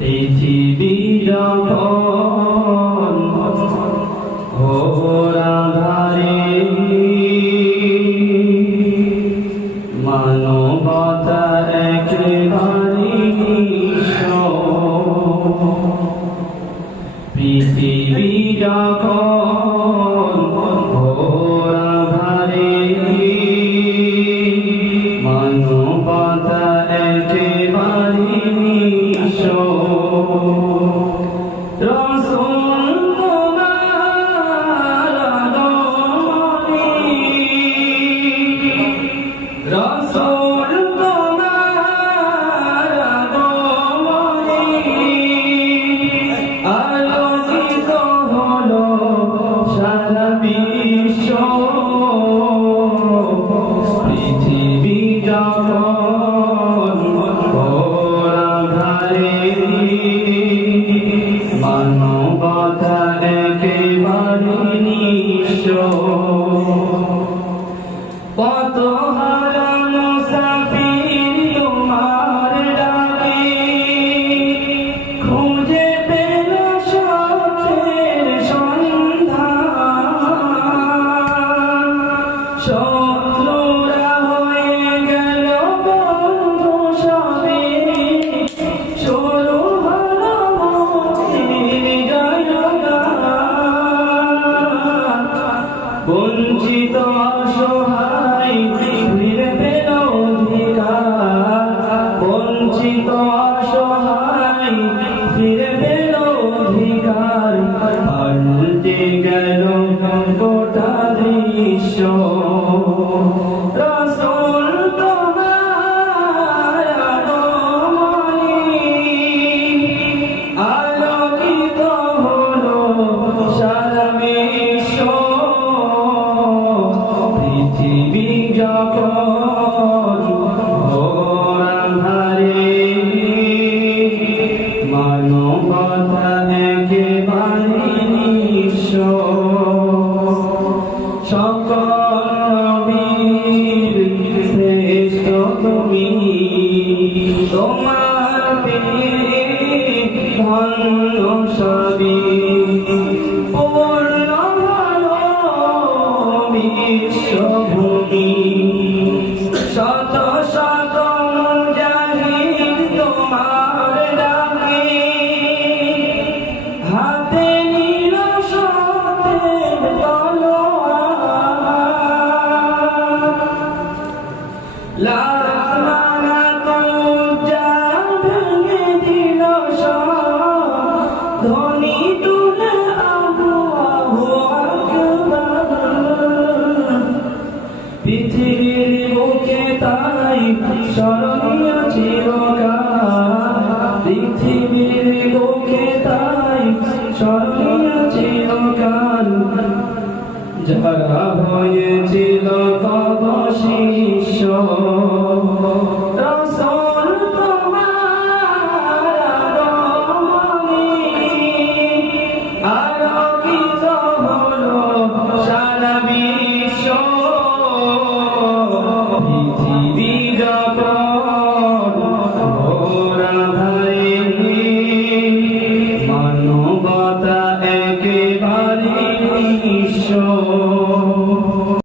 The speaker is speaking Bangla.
পৃথিবী যখন ঘোর আঁধারে মানবতা একেবারে নিঃস্ব। পৃথিবী যখন ঘোর আঁধারে মানবতা একেবারে নিঃস্ব। রসূল তোমার আগমনে, রসূল তোমার আগমনে আলোকিত হলো সারা বিশ্ব। পৃথিবী যখন ঘোর আঁধারে মানবতা একেবারে নিঃস্ব। কত হারা মুসাফির তোমার ডাকে খুঁজে পেল সত্যের সন্ধান। শত্রুরা হয়ে গেল বন্ধু সবে, শুরু হলো মুক্তির জয়গান। বঞ্চিত অসহায় ফিরে পেল অধিকার, বঞ্চিত অসহায় ফিরে পেল অধিকার। পাল্টে গেল গোটা দৃশ্য। রসূল তোমার আগমনে আলোকিত হলো সারা বিশ্ব। পৃথিবী যখন ঘোর আঁধারে মানবতা একেবারে নিঃস্ব। সকল নবীর শ্রেষ্ঠ তুমি, তোমার ধন্য সবই পূর্ণ ভালো বিশ্বভূমি। শত শত মুজাহিদ তোমার ডাকে হাতে নিল সত্যের তলোয়ার। লাখ লাখ উজ্জা ভেঙে দিল সব, ধ্বনি তুলে আল্লাহু আকবার। পৃথিবীর বুকে তাই স্মরণীয় চিরকাল, পৃথিবীর বুকে তাই স্মরণীয় চিরকাল। যারা হয়েছিল তব শিষ্য